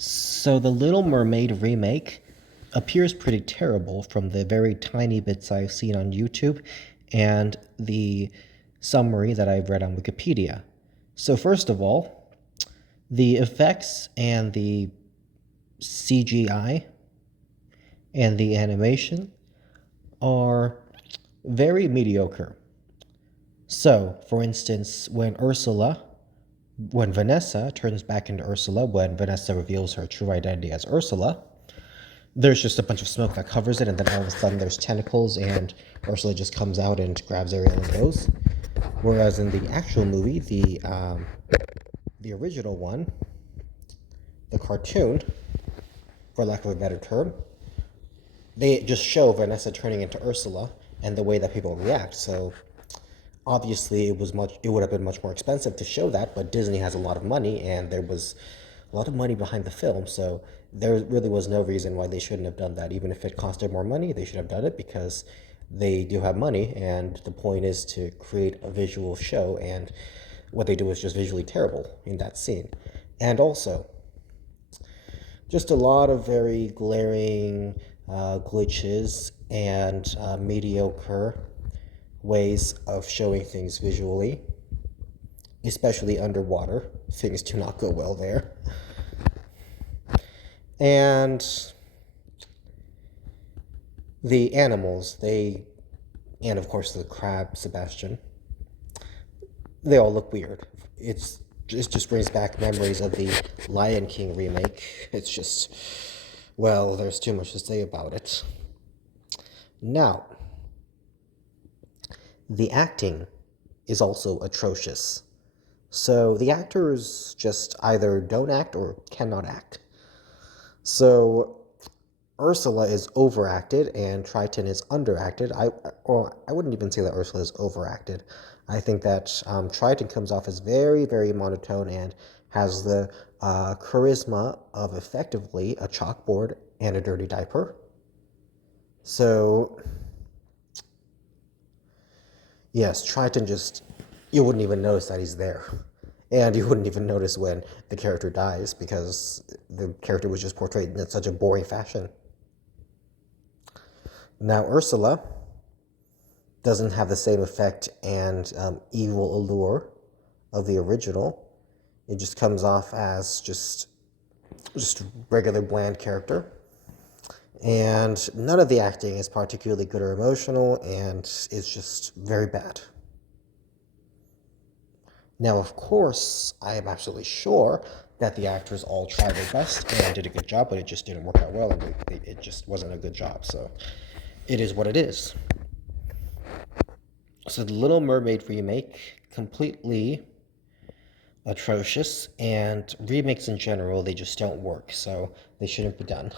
So the Little Mermaid remake appears pretty terrible from the very tiny bits I've seen on YouTube and the summary that I've read on Wikipedia. So first of all, the effects and the CGI and the animation are very mediocre. So, for instance, when Vanessa turns back into Ursula, when Vanessa reveals her true identity as Ursula, there's just a bunch of smoke that covers it, and then all of a sudden there's tentacles, and Ursula just comes out and grabs Ariel and goes. Whereas in the actual movie, the original one, the cartoon, for lack of a better term, they just show Vanessa turning into Ursula and the way that people react. So obviously it would have been much more expensive to show that, but Disney has a lot of money and there was a lot of money behind the film, so there really was no reason why they shouldn't have done that. Even if it costed more money, they should have done it because they do have money, and the point is to create a visual show, and what they do is just visually terrible in that scene. And also, just a lot of very glaring glitches and mediocre ways of showing things visually, especially underwater. Things do not go well there. And the animals, and of course the crab, Sebastian, they all look weird. It just brings back memories of the Lion King remake. It's just, well, there's too much to say about it. Now, the acting is also atrocious. So the actors just either don't act or cannot act. So Ursula is overacted and Triton is underacted. I wouldn't even say that Ursula is overacted. I think that Triton comes off as very, very monotone and has the charisma of effectively a chalkboard and a dirty diaper. So, yes, Triton just, you wouldn't even notice that he's there. And you wouldn't even notice when the character dies because the character was just portrayed in such a boring fashion. Now, Ursula doesn't have the same effect and evil allure of the original. It just comes off as just regular bland character. And none of the acting is particularly good or emotional, and it's just very bad. Now, of course, I am absolutely sure that the actors all tried their best and did a good job, but it just didn't work out well, and it just wasn't a good job. So it is what it is. So the Little Mermaid remake, completely atrocious, and remakes in general, they just don't work, so they shouldn't be done.